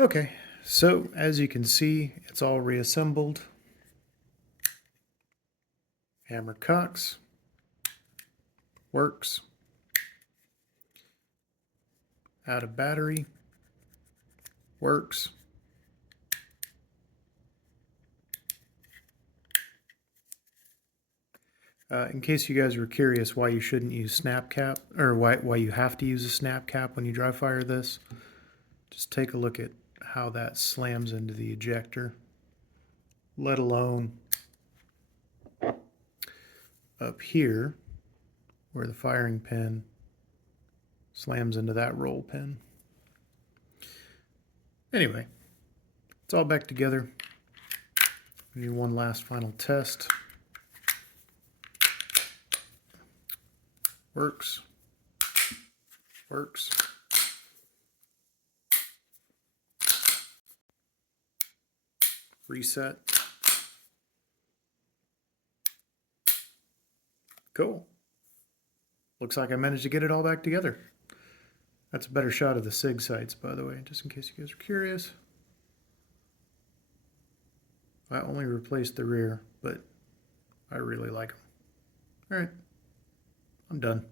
Okay, so as you can see, it's all reassembled. Hammer cocks. Works. Out of battery. Works. In case you guys were curious why you shouldn't use snap cap, or why you have to use a snap cap when you dry fire this, just take a look at how that slams into the ejector, let alone up here where the firing pin slams into that roll pin. Anyway, it's all back together. We do one last final test. Works. Works. Reset. Cool. Looks like I managed to get it all back together. That's a better shot of the SIG sights, by the way, just in case you guys are curious. I only replaced the rear, but I really like them. All right, I'm done.